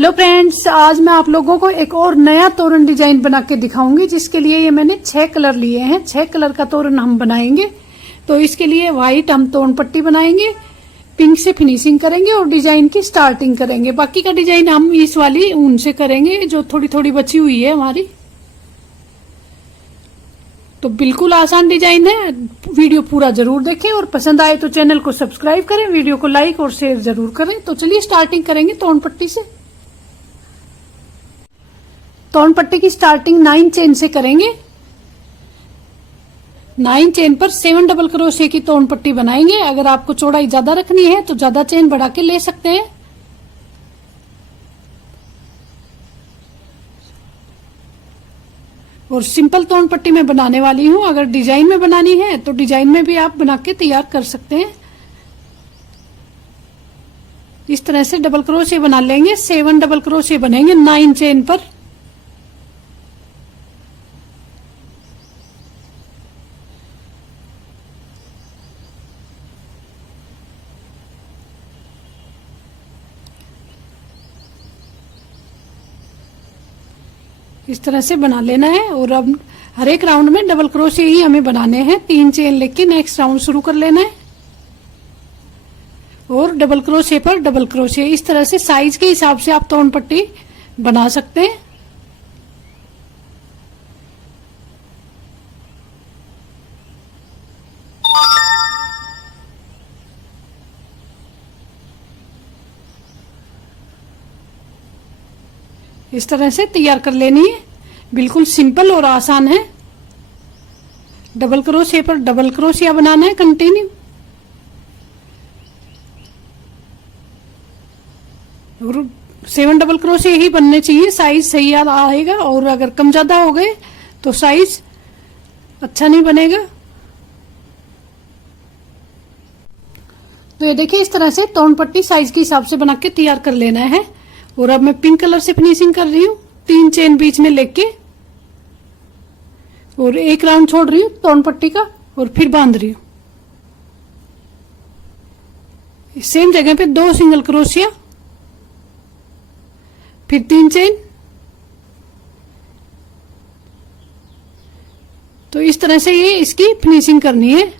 Hello friends, आज मैं आप लोगों को एक और नया तोरण डिजाइन बना के दिखाऊंगी, जिसके लिए ये मैंने 6 कलर लिए हैं। 6 कलर का तोरण हम बनाएंगे। तो इसके लिए व्हाइट हम तोरण पट्टी बनाएंगे, पिंक से फिनिशिंग करेंगे और डिजाइन की स्टार्टिंग करेंगे। बाकी का डिजाइन हम इस वाली ऊन से करेंगे जो थोड़ी थोड़ी बची हुई है हमारी। तो बिल्कुल आसान डिजाइन है। वीडियो पूरा जरूर देखें और पसंद आए तो चैनल को सब्सक्राइब करें, वीडियो को लाइक और शेयर जरूर करें। तो चलिए स्टार्टिंग करेंगे तोरण पट्टी से। तोरण पट्टी की स्टार्टिंग 9 चेन से करेंगे। 9 चेन पर 7 डबल क्रोशिया की तोरण पट्टी बनाएंगे। अगर आपको चौड़ाई ज्यादा रखनी है तो ज्यादा चेन बढ़ा के ले सकते हैं। और सिंपल तोरण पट्टी में बनाने वाली हूं। अगर डिजाइन में बनानी है तो डिजाइन में भी आप बना के तैयार कर सकते हैं। इस तरह से डबल क्रोशिया बना लेंगे। 7 डबल क्रोशिया बनेंगे 9 चेन पर। इस तरह से बना लेना है। और अब हर एक राउंड में डबल क्रोशिया ही हमें बनाने हैं। 3 चेन लेके नेक्स्ट राउंड शुरू कर लेना है। और डबल क्रोशिया पर डबल क्रोशिया, इस तरह से साइज के हिसाब से आप तोरण पट्टी बना सकते हैं। इस तरह से तैयार कर लेनी है। बिल्कुल सिंपल और आसान है। डबल क्रोशिया पर डबल क्रोशिया बनाना है कंटिन्यू। और 7 डबल क्रोशिया ही बनने चाहिए, साइज सही आएगा। और अगर कम ज्यादा हो गए तो साइज अच्छा नहीं बनेगा। तो ये देखिए, इस तरह से तोरण पट्टी साइज के हिसाब से बना के तैयार कर लेना है। और अब मैं पिंक कलर से फिनिशिंग कर रही हूँ। 3 चेन बीच में लेके और एक राउंड छोड़ रही हूँ तोरण पट्टी का और फिर बांध रही हूँ। सेम जगह पे 2 सिंगल क्रोशिया, फिर 3 चेन। तो इस तरह से ये इसकी फिनिशिंग करनी है।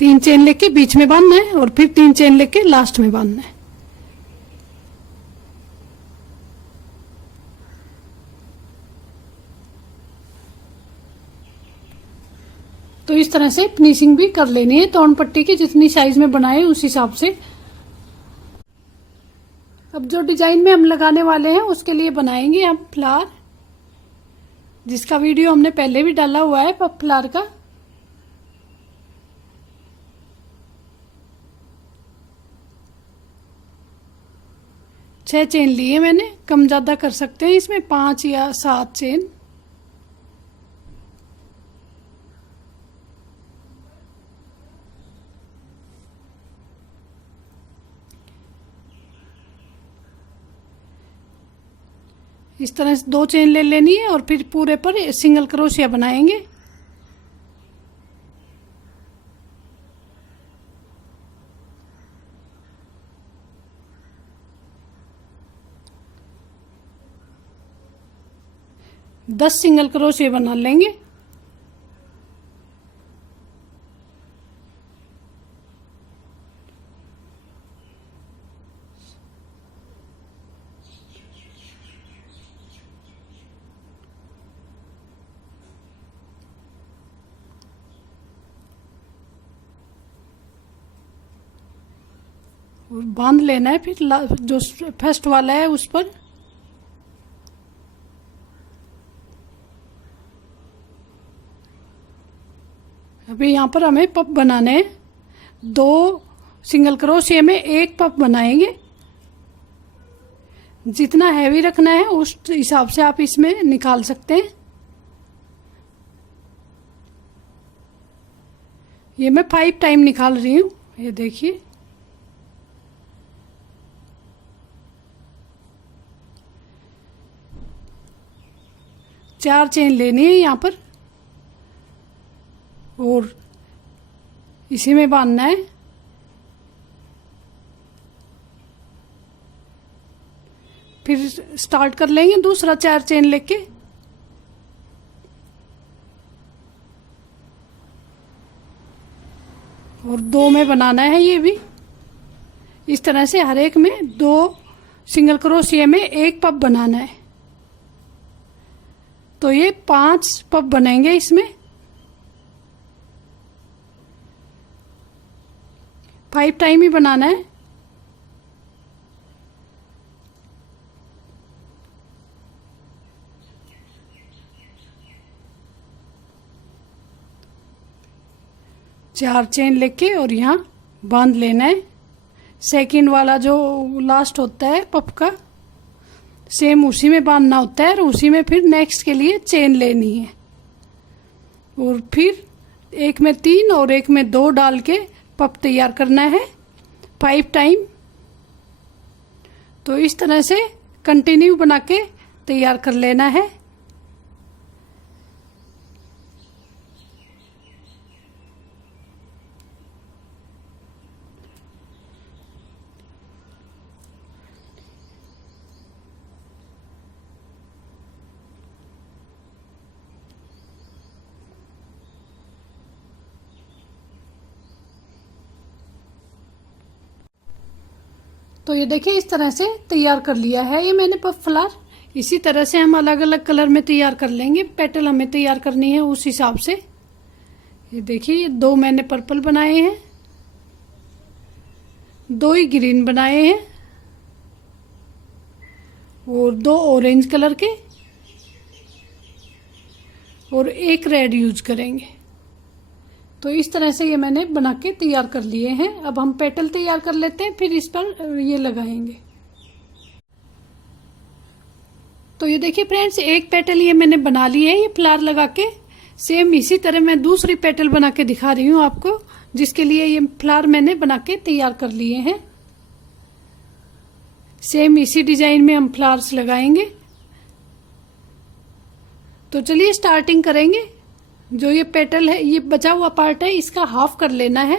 तीन चेन लेके बीच में बांधना है और फिर 3 चेन लेके लास्ट में बांधना है। तो इस तरह से फिनिशिंग भी कर लेनी है तोरण पट्टी की, जितनी साइज में बनाए उस हिसाब से। अब जो डिजाइन में हम लगाने वाले हैं उसके लिए बनाएंगे हम फ्लावर, जिसका वीडियो हमने पहले भी डाला हुआ है फ्लावर का। छह चेन लिए मैंने, कम ज्यादा कर सकते हैं इसमें, 5 या 7 चेन। इस तरह से 2 चेन ले लेनी है और फिर पूरे पर सिंगल क्रोशिया बनाएंगे। दस सिंगल क्रोशिया बना लेंगे। और बांध लेना है फिर जो फर्स्ट वाला है उस पर। अभी यहाँ पर हमें पफ बनाने हैं। 2 सिंगल क्रोशिया में 1 पफ बनाएंगे। जितना हैवी रखना है उस हिसाब से आप इसमें निकाल सकते हैं। ये मैं 5 टाइम निकाल रही हूँ ये देखिए, चार चेन लेनी है यहाँ पर और इसी में बांधना है। फिर स्टार्ट कर लेंगे दूसरा चार चेन लेके। और दो में बनाना है ये भी। इस तरह से हर एक में दो सिंगल क्रोशिया में एक पफ बनाना है। तो ये 5 पफ बनेंगे इसमें। 5 टाइम ही बनाना है। चार चेन लेके और यहाँ बांध लेना है। सेकंड वाला जो लास्ट होता है पफ का, सेम उसी में बांधना होता है और उसी में फिर नेक्स्ट के लिए चेन लेनी है। और फिर एक में 3 और एक में 2 डाल के पफ तैयार करना है 5 टाइम। तो इस तरह से कंटिन्यू बना के तैयार कर लेना है। तो ये देखिए इस तरह से तैयार कर लिया है ये मैंने पफ फ्लावर। इसी तरह से हम अलग अलग कलर में तैयार कर लेंगे। पेटल हमें तैयार करनी है उस हिसाब से। ये देखिए 2 मैंने पर्पल बनाए हैं, 2 ही ग्रीन बनाए हैं और 2 ऑरेंज कलर के और 1 रेड यूज करेंगे। तो इस तरह से ये मैंने बना के तैयार कर लिए हैं। अब हम पेटल तैयार कर लेते हैं, फिर इस पर ये लगाएंगे। तो ये देखिए फ्रेंड्स, एक पेटल ये मैंने बना ली है ये फ्लावर लगा के। सेम इसी तरह मैं दूसरी पेटल बना के दिखा रही हूँ आपको, जिसके लिए ये फ्लावर मैंने बना के तैयार कर लिए हैं। सेम इसी डिजाइन में हम फ्लावर्स लगाएंगे। तो चलिए स्टार्टिंग करेंगे। जो ये पेटल है, ये बचा हुआ पार्ट है, इसका हाफ कर लेना है।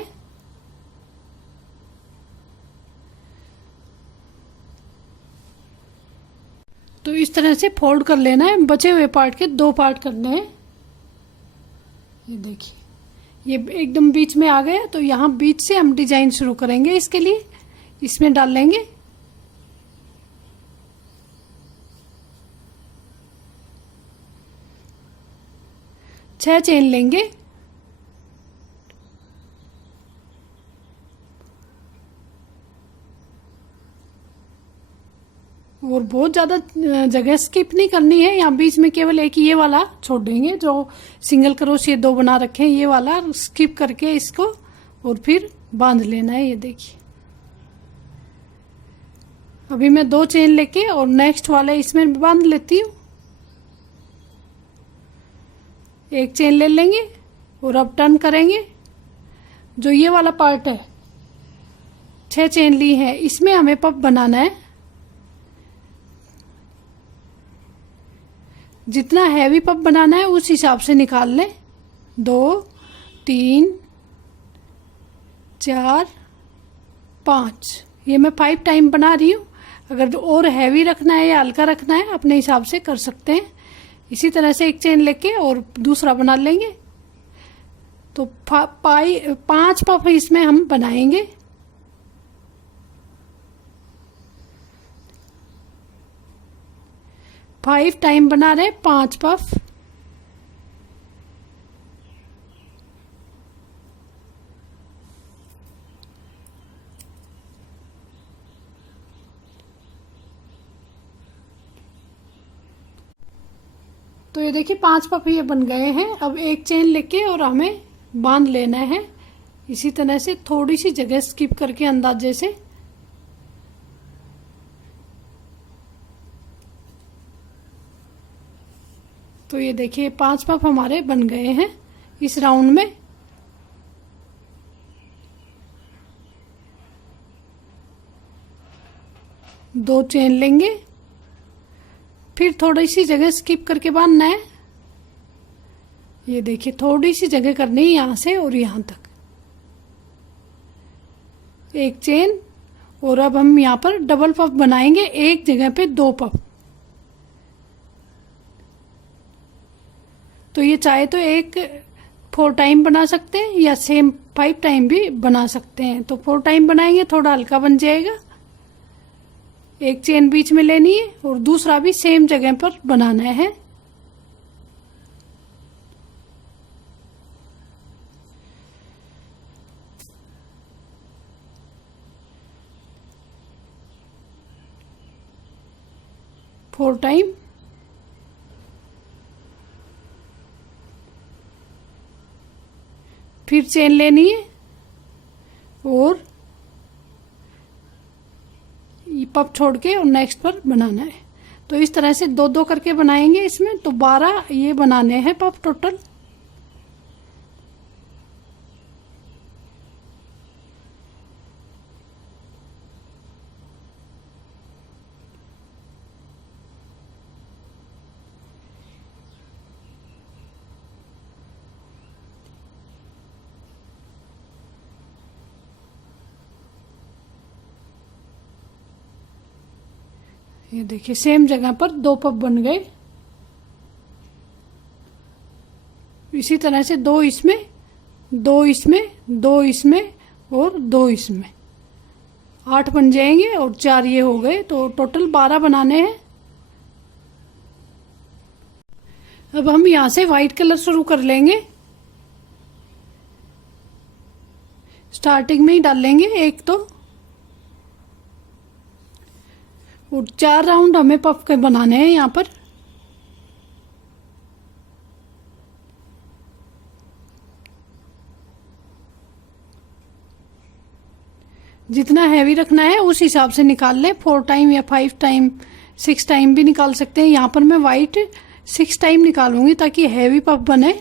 तो इस तरह से फोल्ड कर लेना है। बचे हुए पार्ट के 2 पार्ट करने हैं। ये देखिए ये एकदम बीच में आ गया। तो यहाँ बीच से हम डिजाइन शुरू करेंगे। इसके लिए इसमें डाल लेंगे। छह चेन लेंगे और बहुत ज्यादा जगह स्किप नहीं करनी है। यहाँ बीच में केवल एक ये वाला छोड़ देंगे जो सिंगल क्रोशिया 2 बना रखे हैं, ये वाला स्किप करके इसको और फिर बांध लेना है। ये देखिए अभी मैं 2 चेन लेके और नेक्स्ट वाले इसमें बांध लेती हूँ। एक चेन ले लेंगे और अब टर्न करेंगे। जो ये वाला पार्ट है 6 चेन ली है, इसमें हमें पफ बनाना है। जितना हैवी पफ बनाना है उस हिसाब से निकाल लें। 2 3 4 5 ये मैं 5 टाइम बना रही हूँ। अगर और हैवी रखना है या हल्का रखना है अपने हिसाब से कर सकते हैं। इसी तरह से एक चेन लेके और दूसरा बना लेंगे। तो 5 पफ इसमें हम बनाएंगे। फाइव टाइम बना रहे 5 पफ। तो ये देखिए 5 पफ ये बन गए हैं। अब एक चेन लेके और हमें बांध लेना है। इसी तरह से थोड़ी सी जगह स्किप करके अंदाजे से। तो ये देखिए 5 पफ हमारे बन गए हैं इस राउंड में। 2 चेन लेंगे, फिर थोड़ी सी जगह स्किप करके बांधना है। ये देखिए थोड़ी सी जगह करनी है यहां से और यहां तक, 1 चेन। और अब हम यहां पर डबल पफ बनाएंगे, एक जगह पे 2 पफ। तो ये चाहे तो एक 4 टाइम बना सकते हैं या सेम 5 टाइम भी बना सकते हैं। तो 4 टाइम बनाएंगे, थोड़ा हल्का बन जाएगा। 1 चेन बीच में लेनी है और दूसरा भी सेम जगह पर बनाना है। फोर टाइम, फिर चेन लेनी है और ये पफ छोड़ के और नेक्स्ट पर बनाना है। तो इस तरह से 2-2 करके बनाएंगे इसमें, तो 12 ये बनाने हैं पफ टोटल। ये देखिए सेम जगह पर 2 पफ बन गए। इसी तरह से 2 इसमें, 2 इसमें, 2 इसमें और 2 इसमें, 8 बन जाएंगे और 4 ये हो गए। तो टोटल 12 बनाने हैं। अब हम यहां से व्हाइट कलर शुरू कर लेंगे। स्टार्टिंग में ही डाल लेंगे एक, तो और 4 राउंड हमें पफ के बनाने हैं यहाँ पर। जितना हैवी रखना है उस हिसाब से निकाल लें, 4 टाइम या 5 टाइम, 6 टाइम भी निकाल सकते हैं। यहाँ पर मैं व्हाइट 6 टाइम निकालूंगी ताकि हैवी पफ बने।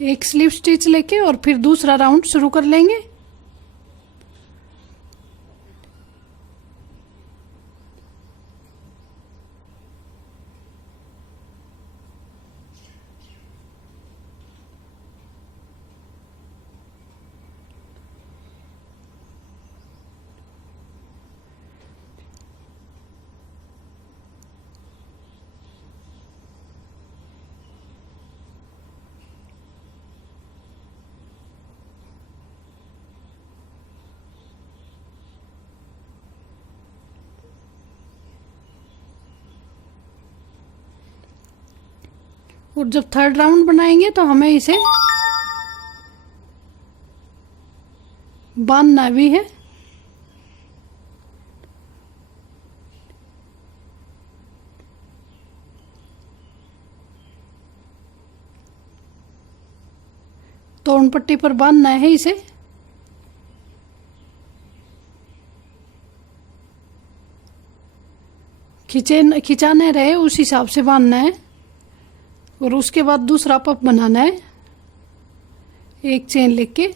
एक स्लिप स्टिच लेके और फिर दूसरा राउंड शुरू कर लेंगे। और जब 3rd राउंड बनाएंगे तो हमें इसे बांधना भी है। तोड़ पट्टी पर बांधना है इसे। खिंचाने रहे उस हिसाब से बांधना है। और उसके बाद दूसरा पफ बनाना है, एक चेन लेके।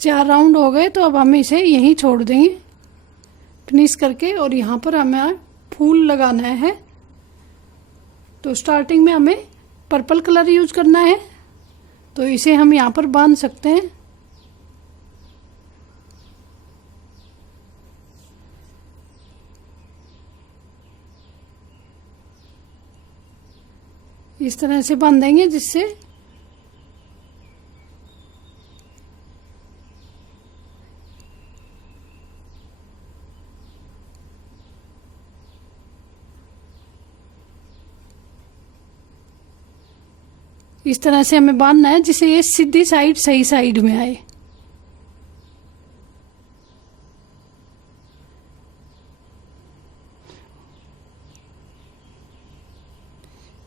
4 राउंड हो गए, तो अब हम इसे यहीं छोड़ देंगे फिनिश करके। और यहाँ पर हमें फूल लगाना है। तो स्टार्टिंग में हमें पर्पल कलर यूज करना है, तो इसे हम यहाँ पर बांध सकते हैं। इस तरह से बांधेंगे जिससे इस तरह से हमें बांधना है जिससे ये सीधी साइड सही साइड में आए।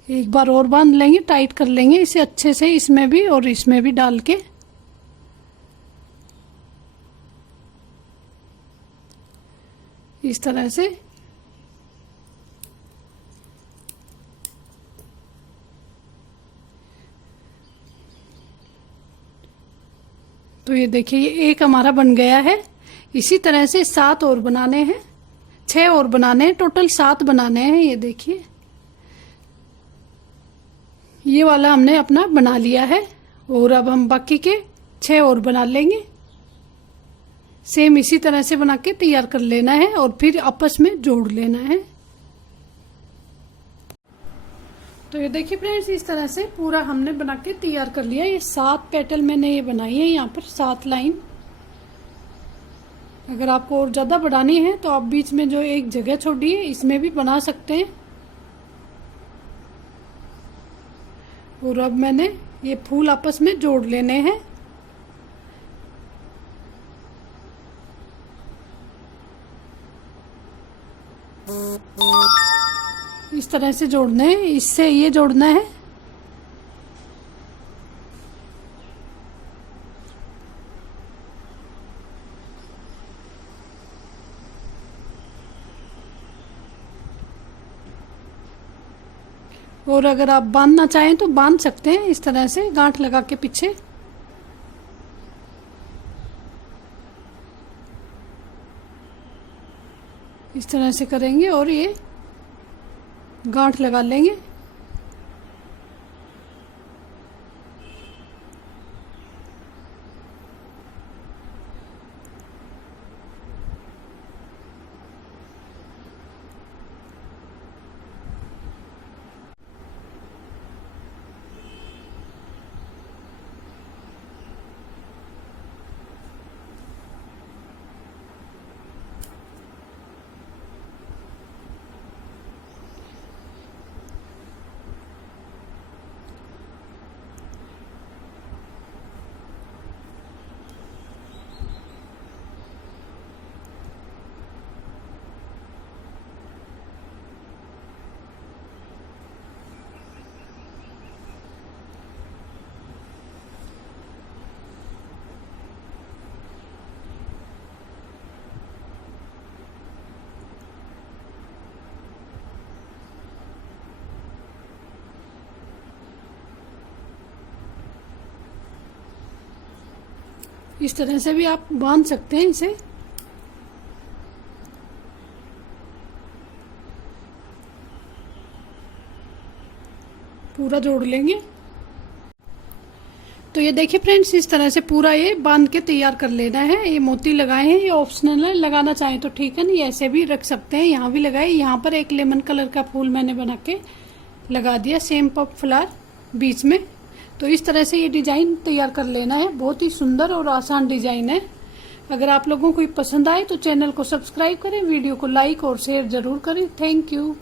एक बार और बांध लेंगे, टाइट कर लेंगे इसे अच्छे से, इसमें भी और इसमें भी डाल के। इस तरह से तो ये देखिए, ये एक हमारा बन गया है। इसी तरह से 7 और बनाने हैं, 6 और बनाने हैं, टोटल 7 बनाने हैं। ये देखिए, ये वाला हमने अपना बना लिया है और अब हम बाकी के 6 और बना लेंगे। सेम इसी तरह से बना के तैयार कर लेना है और फिर आपस में जोड़ लेना है। तो ये देखिए फ्रेंड्स, इस तरह से पूरा हमने बना के तैयार कर लिया। ये 7 पेटल मैंने ये बनाई है, यहाँ पर 7 लाइन। अगर आपको और ज्यादा बढ़ानी है तो आप बीच में जो एक जगह छोड़ी है इसमें भी बना सकते हैं। और अब मैंने ये फूल आपस में जोड़ लेने हैं। इस तरह से जोड़ना है, इससे ये जोड़ना है। और अगर आप बांधना चाहें तो बांध सकते हैं इस तरह से गांठ लगा के पीछे। इस तरह से करेंगे और ये गांठ लगा लेंगे। इस तरह से भी आप बांध सकते हैं इसे। पूरा जोड़ लेंगे। तो ये देखिए फ्रेंड्स, इस तरह से पूरा ये बांध के तैयार कर लेना है। ये मोती लगाए हैं, ये ऑप्शनल है, लगाना चाहें तो ठीक है, नहीं ऐसे भी रख सकते हैं। यहाँ भी लगाए, यहाँ पर एक लेमन कलर का फूल मैंने बना के लगा दिया, सेम पप फ्लावर बीच में। तो इस तरह से ये डिजाइन तैयार कर लेना है। बहुत ही सुंदर और आसान डिजाइन है। अगर आप लोगों को पसंद आए तो चैनल को सब्सक्राइब करें, वीडियो को लाइक और शेयर जरूर करें। Thank you.